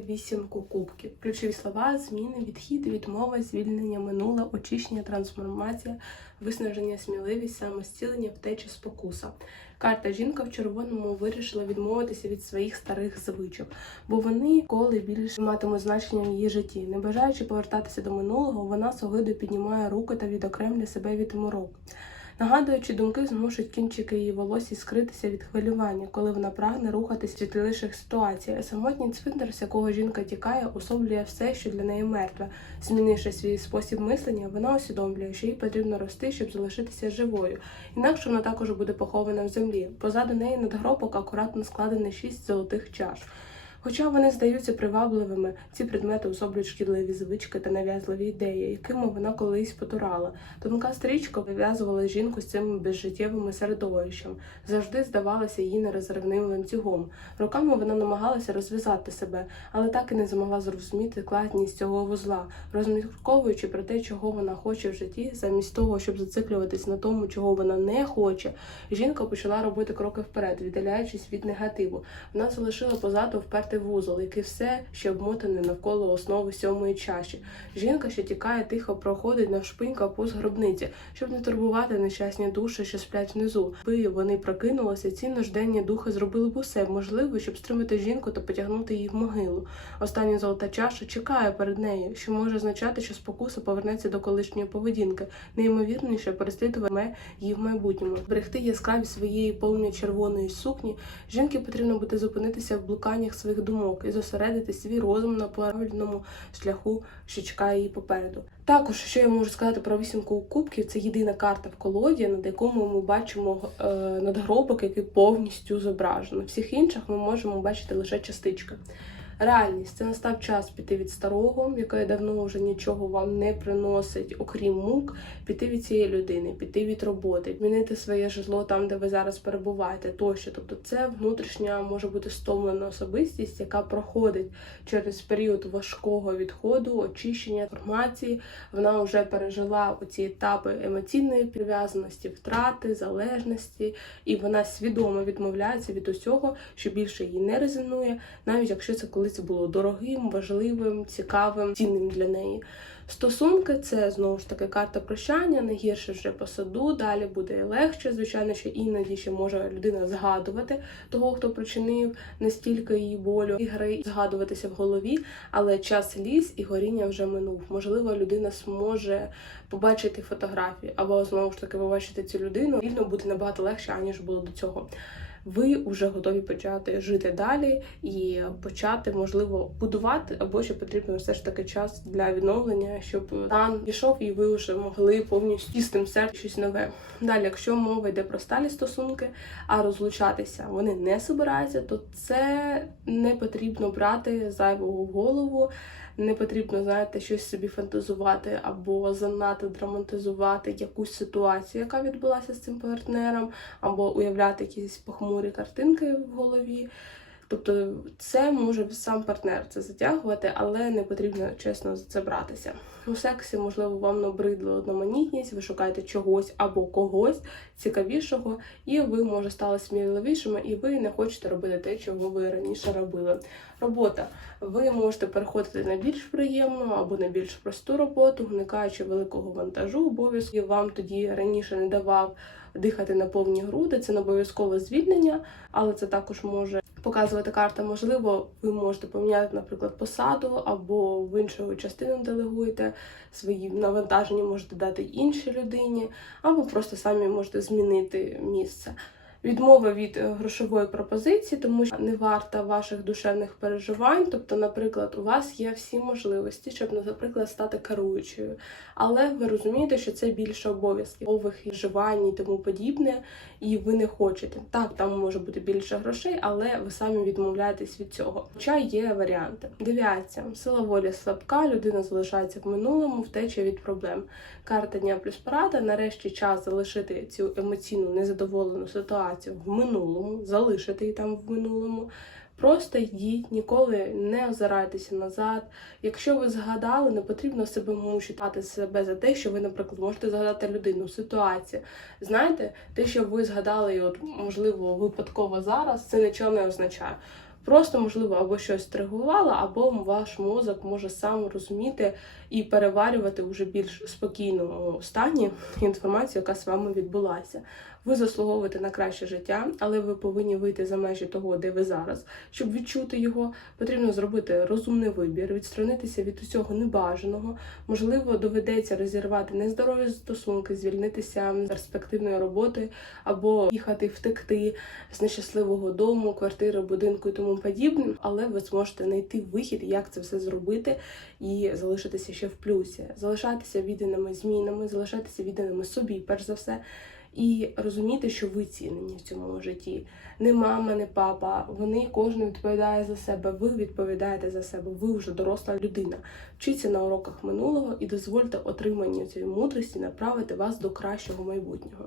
Вісімку кубків. Ключові слова, зміни, відхід, відмова, звільнення, минуле, очищення, трансформація, виснаження, сміливість, самостілення, втеча, спокуса. Карта жінка в червоному вирішила відмовитися від своїх старих звичок, бо вони коли більше матимуть значення в її житті. Не бажаючи повертатися до минулого, вона з огидою піднімає руки та відокремлює себе від морок. Нагадуючи думки, змушують кінчики її волосся скритися від хвилювання, коли вона прагне рухатись в світліших ситуацій. Самотній цвинтар, з якого жінка тікає, особлює все, що для неї мертве. Змінивши свій спосіб мислення, вона усвідомлює, що їй потрібно рости, щоб залишитися живою. Інакше вона також буде похована в землі. Позаду неї надгробок акуратно складений шість золотих чаш. Хоча вони здаються привабливими, ці предмети особлюють шкідливі звички та нав'язливі ідеї, якими вона колись потурала. Тонка стрічка пов'язувала жінку з цим безжиттєвим середовищем, завжди здавалася їй нерозривним ланцюгом. Роками вона намагалася розв'язати себе, але так і не змогла зрозуміти складність цього вузла, розмірковуючи про те, чого вона хоче в житті, замість того, щоб зациклюватись на тому, чого вона не хоче. Жінка почала робити кроки вперед, віддаляючись від негативу. Вона залишила позаду впертий вузол, який все ще обмотаний навколо основи сьомої чаші. Жінка, що тікає, тихо проходить навшпинька повз гробниці, щоб не турбувати нещасні душі, що сплять внизу. Би вони прокинулися, ці нужденні духи зробили б усе можливе, щоб стримати жінку та потягнути її в могилу. Остання золота чаша чекає перед нею, що може означати, що спокуса повернеться до колишньої поведінки. Найімовірніше переслідуватиме її в майбутньому. Берегти яскравість своєї повної червоної сукні. Жінки потрібно буде зупинитися в блуканнях своїх думок і зосередити свій розум на правильному шляху, що чекає її попереду. Також, що я можу сказати про вісімку кубків, це єдина карта в колоді, над якому ми бачимо е, надгробок, який повністю зображено. Всіх інших ми можемо бачити лише частички. Реальність це настав час піти від старого, яке давно вже нічого вам не приносить, окрім мук, піти від цієї людини, піти від роботи, змінити своє житло там, де ви зараз перебуваєте, тощо. Тобто, це внутрішня може бути стомлена особистість, яка проходить через період важкого відходу, очищення інформації. Вона вже пережила оці етапи емоційної прив'язаності, втрати, залежності, і вона свідомо відмовляється від усього, що більше її не резонує, навіть якщо це колись було дорогим, важливим, цікавим, цінним для неї. Стосунки це знову ж таки карта прощання, не гірше вже по саду, далі буде легше. Звичайно, що іноді ще може людина згадувати того, хто причинив настільки її болю і гри, згадуватися в голові, але час ліс і горіння вже минув. Можливо, людина зможе побачити фотографії, або знову ж таки побачити цю людину. Вільно буде набагато легше, аніж було до цього ви вже готові почати жити далі і почати, можливо, будувати, або ще потрібен все ж таки час для відновлення, щоб стан пішов і ви вже могли повністю тістим серцем щось нове. Далі, якщо мова йде про сталі стосунки, а розлучатися вони не збираються, то це не потрібно брати зайвого голову. Не потрібно, знаєте, щось собі фантазувати або занадто драматизувати якусь ситуацію, яка відбулася з цим партнером, або уявляти якісь похмурі картинки в голові. Тобто це може сам партнер це затягувати, але не потрібно чесно за це братися. У сексі, можливо, вам набридла одноманітність, ви шукаєте чогось або когось цікавішого, і ви, може, стали сміливішими, і ви не хочете робити те, чого ви раніше робили. Робота. Ви можете переходити на більш приємну або на більш просту роботу, уникаючи великого вантажу, обов'язків вам тоді раніше не давав дихати на повні груди. Це не обов'язкове звільнення, але це також може показувати карта. Можливо, ви можете поміняти, наприклад, посаду або в іншу частину делегуєте свої навантаження, можете дати іншій людині, або просто самі можете змінити місце. Відмова від е, грошової пропозиції, тому що не варта ваших душевних переживань. Тобто, наприклад, у вас є всі можливості, щоб, наприклад, стати керуючою, але ви розумієте, що це більше обов'язків, переживань і тому подібне, і ви не хочете. Так, там може бути більше грошей, але ви самі відмовляєтесь від цього. Хоча є варіанти. Дев'яця, сила волі слабка, людина залишається в минулому, втеча від проблем. Карта дня плюс порада. Нарешті час залишити цю емоційну незадоволену ситуацію в минулому, залишити її там в минулому. Просто йдіть, ніколи не озирайтеся назад. Якщо ви згадали, не потрібно себе мучити себе за те, що ви, наприклад, можете згадати людину, ситуацію. Знаєте, те, що ви згадали, і от можливо випадково зараз, це нічого не означає. просто можливо або щось тригувала, або ваш мозок може сам розуміти і переварювати вже більш спокійному стані інформацію, яка з вами відбулася. Ви заслуговуєте на краще життя, але ви повинні вийти за межі того, де ви зараз, щоб відчути його. Потрібно зробити розумний вибір, відсторонитися від усього небажаного. Можливо, доведеться розірвати нездорові стосунки, звільнитися з перспективної роботи або їхати втекти з нещасливого дому, квартири, будинку і тому подібне. Але ви зможете знайти вихід, як це все зробити, і залишитися ще в плюсі, залишатися відданими змінами, залишатися відданими собі, перш за все. І розуміти, що ви цінені в цьому житті. Не мама, не папа. Вони кожен відповідає за себе. Ви відповідаєте за себе. Ви вже доросла людина. Вчіться на уроках минулого і дозвольте отриманню цієї мудрості направити вас до кращого майбутнього.